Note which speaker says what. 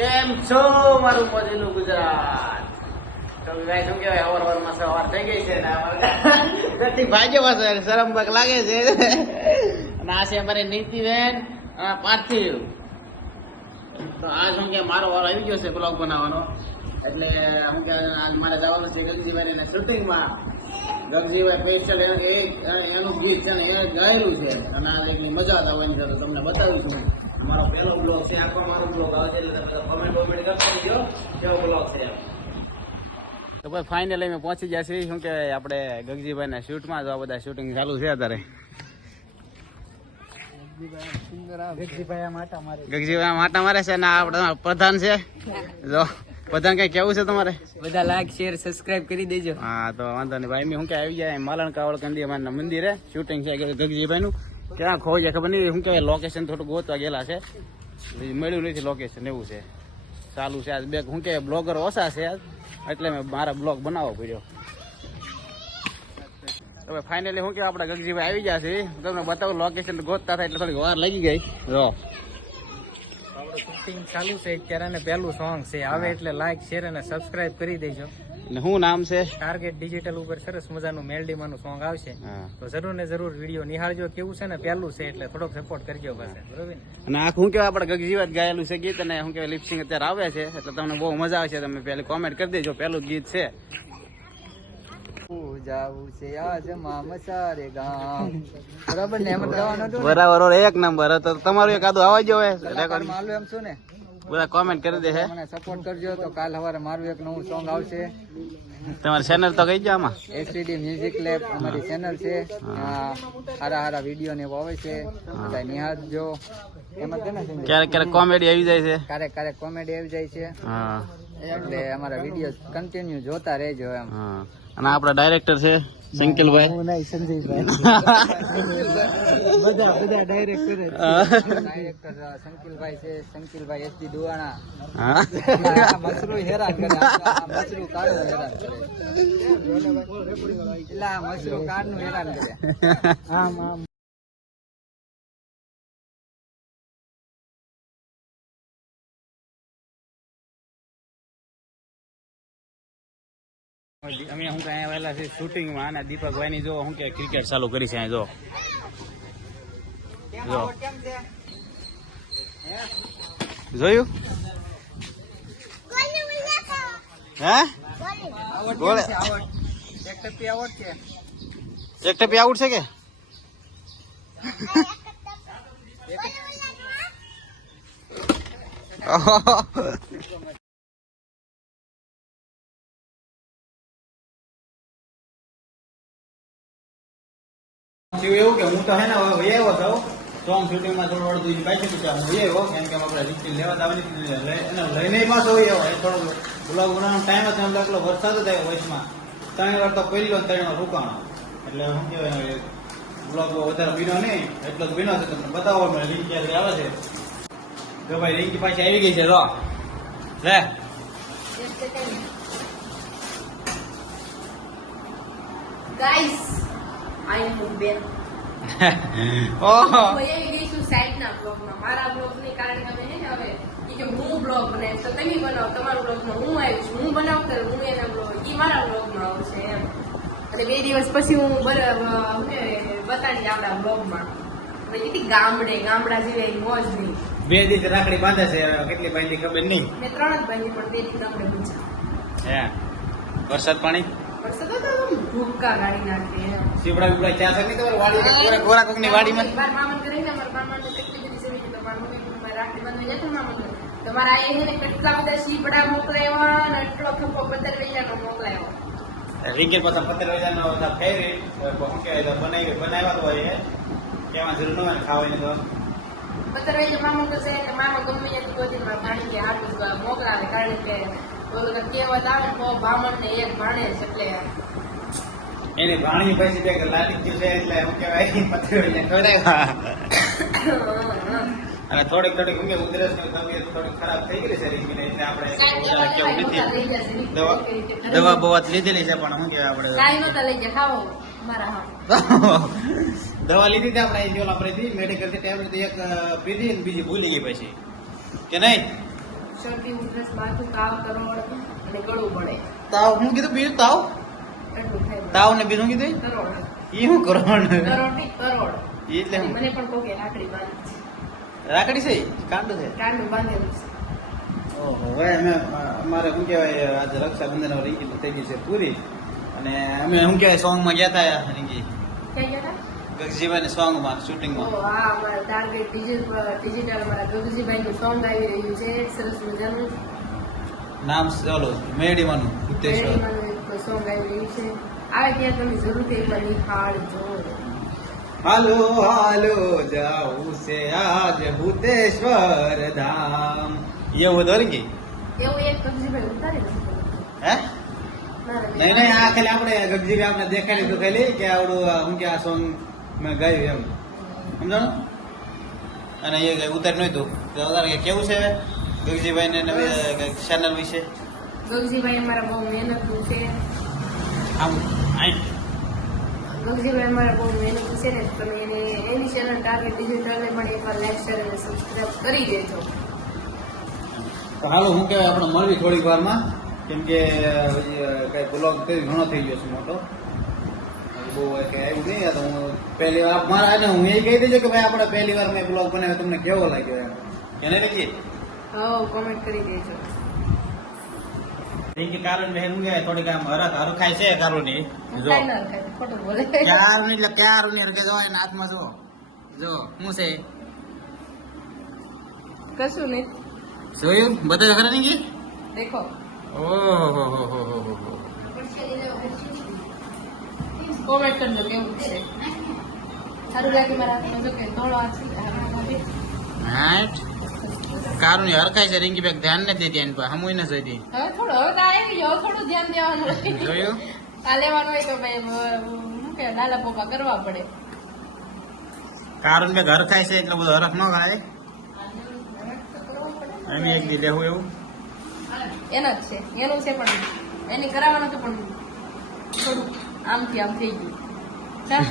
Speaker 1: કેમ છો મારું મોજીલું ગુજરાત? તો ભાઈ શું કહેવાય? અવાર અવારમાં સવાર થઈ ગઈ છે નથી ભાગ્ય પાસે શરમ બક લાગે છે. અને આ છે અમારી નીતિબેન પાર્થિવ. તો આ શું કે, મારો વારો આવી ગયો છે બ્લોગ બનાવવાનો. એટલે શું કે, આજ મારે જવાનું છે ગગજીભાઈ ને શૂટિંગમાં. ગગજીભાઈ સ્પેશિયલ એનું ગીત છે ને એ છે. અને આ મજા આવવાની તો તમને બતાવીશું મારો પહેલો બ્લોગ છે આખો અમારો બ્લોગ આવે છે એટલે તમે કમેન્ટ વમેન્ટ કરતા રહીજો કેવો બ્લોગ છે તો ભાઈ ફાઇનલી અમે પહોંચી ગયા છીએ. શું કે આપણે ગગજીભાઈ ના શૂટમાં જો આ બધા શૂટિંગ ચાલુ છે અત્યારે. ગગજીભાઈ માટા મારે છે. ને આપણે પ્રધાન છે. જો પ્રધાન કઈ કેવું છે તમારે?
Speaker 2: બધા લાઈક શેર સબસ્ક્રાઇબ કરી દેજો.
Speaker 1: હા તો વાંધો નહીં. ભાઈ શું કે આવી જાય માલણ કાવળ કંદી અમારના મંદિરે. શૂટિંગ છે ગગજીભાઈ નું ક્યાં ખોઈ જાય ખબર નહીં. શું કહેવાય લોકેશન થોડું ગોતવા ગયેલા છે. મળ્યું નથી લોકેશન એવું છે. ચાલુ છે આજ બે શું કે બ્લોગર ઓછા છે આજ. એટલે મેં મારા બ્લોગ બનાવવો પડ્યો. હવે ફાઇનલી શું કે આપણા ગગજીભાઈ આવી ગયા છે. તમને બતાવું લોકેશન ગોતતા થાય એટલે થોડી વાર લાગી ગઈ. જો.
Speaker 2: ચાલુ છે અત્યારે પહેલું સોંગ છે. આવે એટલે લાઈક શેર અને સબસ્ક્રાઇબ કરી દેજો.
Speaker 1: ને શું નામ છે?
Speaker 2: ટાર્ગેટ ડિજિટલ ઉપર સરસ મજાનું મેલડીમાં સોંગ આવશે. તો જરૂર ને જરૂર વીડિયો નિહાળજો કેવું છે ને? પહેલું છે એટલે થોડોક સપોર્ટ કરજો પાસે બરોબર
Speaker 1: અને આ શું કહેવાય? આપણે ગગજીવાત ગાયેલું છે ગીત અને શું કહેવાય? લિપસિંગ અત્યારે આવે છે એટલે તમને બહુ મજા આવશે. તમે પહેલી કોમેન્ટ કરી દેજો પહેલું ગીત છે.
Speaker 2: જાવું છે આજ મામસારે ગામ. બરાબર
Speaker 1: એક નંબર હતો. તમારું એક આદું આવવા હોય
Speaker 2: રેકોર્ડ માલું એમ છું ને?
Speaker 1: બધા કોમેન્ટ કરી દે છે
Speaker 2: મને સપોર્ટ કરજો તો કાલ સવારે મારું એક નવું સોંગ આવશે.
Speaker 1: તમારી ચેનલ તો કઈ જાવ આમાં?
Speaker 2: એસટીડી મ્યુઝિક લેબ અમારી ચેનલ છે. હારા સારા સારા વીડિયો ને આવે છે. બધા નિહાળજો. એમાં છે? ને
Speaker 1: ક્યારેક ક્યારેક કોમેડી આવી જાય છે.
Speaker 2: ક્યારેક ક્યારેક કોમેડી આવી જાય છે.
Speaker 1: હા.
Speaker 2: એટલે અમારા વીડિયો કન્ટિન્યુ જોતા રહેજો એમ.
Speaker 1: અને આપણા ડાયરેક્ટર છે સંકિલભાઈ
Speaker 2: નહીં સંજયભાઈ. બધા બધા ડાયરેક્ટર ડાયરેક્ટર સંકિલભાઈ છે સંકિલભાઈ એસડી દુવાણા.
Speaker 1: હા.
Speaker 2: મસરૂ હેરાન કરે મસરૂ કાળું હેરાન કરે. એટલે મસરૂ કાળનું હેરાન કરે. આમ આમ.
Speaker 1: અમે હું કઈ આવેલા છે શૂટિંગમાં અને દીપકભાઈ ની જો હું કે ક્રિકેટ ચાલુ કરી છે જો. જોયું? હે? ગોળે
Speaker 2: એક
Speaker 1: ટપી આઉટ છે કે? થયું એવું કે હું તો હે ને હવે આવ્યો છું. સોંગ શૂટિંગમાં થોડું અડધું બાકી પછી હું આવ્યો કેમ કે આપણે રીતથી લેવા તો હતી લઈ- એને લઈને પાછો આવ્યો. એ થોડો ગુલાબ બનાવવાનો ટાઈમ હતો એમ એટલો વરસાદ જ આવ્યો વચમાં. ત્રણ વાર તો પહેલો ત્રણ વાર રોકાણો એટલે શું કહેવાય બ્લોગ વધારે બીનો નહીં એટલો જ બીનો છે. તમને બતાવો મને લિંક ક્યાંથી આવે છે. જો ભાઈ લિંક પાછી આવી ગઈ છે તો લે.
Speaker 3: Guys, એમ બેન
Speaker 1: ઓહો.
Speaker 3: ગઈ છું સાઈડના બ્લોગમાં. મારા બ્લોગને કારણે અમે હે ને હવે કે હું બ્લોગ બનાવીશ તો તમે બનાવો તમારા બ્લોગમાં હું આવીશ હું બનાવ હું એના બ્લોગ ઈ મારા બ્લોગમાં આવશે એમ. અને બે દિવસ પછી હું બતાડી આપણા બ્લોગમાં. મેં ગામડે ગામડા જેવી મોજ નહીં.
Speaker 1: બે દિવસ રાખડી બાંધે છે કેટલી બાંધી ખબર નહીં.
Speaker 3: મેં ત્રણ જ બાંધી પણ બે દિવસ ગામડે પૂછ્યા.
Speaker 1: હે વરસાદ પાણી?
Speaker 3: પણ સતત આમ ભૂક્કા ગાડી નાખે એમ
Speaker 1: સીવડા બીવડા ચા છે નહીં તમારી વાડી ગોરા ગોરા કોકની વાડીમાં
Speaker 3: મારા મામાને ઘરે ને મારા મામાને કેટલી બધી જમીન છે. તો મારા મમ્મી પણ મારે રાખડી બાંધવા જતા મામાને. તો મારા આઈ છે ને કેટલા બધા સીપડા મોકલાવ્યા અને એટલો ખપ્પો પંદર વેચાનો મોકલાવ્યો
Speaker 1: રિંગેર પાછા પત્તર વેચાનો ઓલા ફેરી શું કહેવાય તો બનાવી બનાવ્યા તો હોય એ કેવા જરૂર ન હોય ને ખાવાની તો
Speaker 3: પંદર વેચા મામા તો છે કે મામા ગમે ત્યાંથી ગોતીને મારા ભાણીને હાટું જ મોકલાવે કારણ કે ઓલું કંઈક કહેવત આવે તો બામણ ને એક ભાણેજ એટલે
Speaker 1: એની ભાણી લાટી ગયું છે એટલે કહેવાય ખવડાવ્યા. અને થોડીક થોડીક કે ઉધરસની તબિયત થોડીક ખરાબ થઈ ગઈ છે રીંગીને એટલે આપણે કેવું નથી. દવા દવા બવા લીધેલી છે પણ શું કહેવાય આપણે
Speaker 3: કાંઈ નહોતા લઈ ગયા ખાઓ
Speaker 1: દવા લીધી હતી આપણે આપણે મેડિકલથી ટેબ્લેટ એક પીધી બીજી ભૂલી ગઈ પછી. કે નહીં?
Speaker 3: શરદી ઉધરસ માથું તાવ તરોડ અને ગળું પડે
Speaker 1: તાવ હું કીધું બીજું તાવ? તાવ ને બીજું કીધું?
Speaker 3: તરોડ
Speaker 1: ઈ હું કરોડ
Speaker 3: તરોડ નહીં, તરોડ
Speaker 1: એટલે
Speaker 3: મને પણ કોકે રાખડી બાંધી
Speaker 1: રાખડી છે કાંડું છે?
Speaker 3: કાંડું બાંધેલું છે.
Speaker 1: ઓહો હવે અમે અમારે શું કહેવાય આજે રક્ષાબંધન રીંગી થઈ ગઈ છે પૂરી. અને અમે શું કહેવાય સોંગમાં ગયા હતા રીંગી
Speaker 3: ક્યાં ગયા હતા?
Speaker 1: ગગજીભાઈ સોંગમાં શૂટિંગમાં.
Speaker 3: હા, અમારા ટાર્ગેટ ડિજિટલ ગગજીભાઈનું સોંગ આવી રહ્યું છે. સરસ મજાનું.
Speaker 1: નામ ચાલો મેડી ઉદ્દેશ્વર
Speaker 3: રેડીમાનું એક સોંગ આવી રહ્યું છે. આવે ત્યાં તમે જરૂરથી એકવાર નિહાળજો
Speaker 1: હાલો હાલો જાવું છે આજ ભૂતેશ્વર ધામ. એવું હતું રીંગી
Speaker 3: એવું એક ગગજીભાઈ ઉતારી
Speaker 1: હે? નહીં નહીં આ ખાલી આપણે ગગજીભાઈ આપણે દેખાડી તો ખાલી કે આવડું શું કે આ સોંગ મેં ગાયું એમ. સમજાણું? અને એ કઈ ઉતાર નહોતું. તો કે કેવું છે ગગજીભાઈ ને ચેનલ વિશે?
Speaker 3: ગગજીભાઈ અમારા બહુ મહેનતનું છે.
Speaker 1: આમ આઈ.
Speaker 3: ગગજીભાઈ અમારા બહુ મહેનત છે ને તમે એને એની ચેનલ ટાર્ગેટ ડિજિટલને પણ એકવાર લાઈક શેર અને સબસ્ક્રાઇબ કરી દેજો.
Speaker 1: તો હાલો હું કહેવાય આપણે મળવી થોડીક વારમાં. કેમ કે કઈ બ્લોગ ઘણો થઈ ગયો છે મોટો. બહુ કે એવું નહીં તો હું પહેલી વાર મારા હું એ કહી દેજો કે ભાઈ આપણે પહેલી વાર મેં બ્લોગ બનાવ્યો તમને કેવો લાગ્યો એમ. એને લખી
Speaker 3: હા કોમેન્ટ કરી દેજો
Speaker 1: રિંકી કારણ બહેન હું થોડીક આમ હરખ હરખાય છે જો.
Speaker 3: કાંઈ ના બોલે.
Speaker 1: એટલે કારુની હરખે જો એના હાથમાં જો. જો શું છે?
Speaker 3: કશું નહીં.
Speaker 1: જોયું? બધા ખરા નહીં
Speaker 3: દેખો.
Speaker 1: ઓહો હો હો હો હો હો.
Speaker 3: કોમેન્ટ કરજો કેવું છે? સારું લાગે મારા હાથમાં. જો કે નથી.
Speaker 1: હાટ કારુની હરખાય છે રિંકી બેગ ધ્યાન નથી દેતી એની પાસે. હમુય ન જોઈતી
Speaker 3: હવે થોડો હવે તો આવી ગયો. થોડું ધ્યાન દેવાનું.
Speaker 1: જોયું?
Speaker 3: આ લેવાનું હોય તો ભાઈ શું કે લાલા પોકા કરવા પડે.
Speaker 1: કારુન બેગ હરખાય છે એટલે બધો હરખ ન કરાય એમ એક દી લેવું એવું.
Speaker 3: એના જ છે. એનું છે પણ. એની કરાવવાનું તો પણ થોડું આમથી આમ થઈ ગયું ચાલ.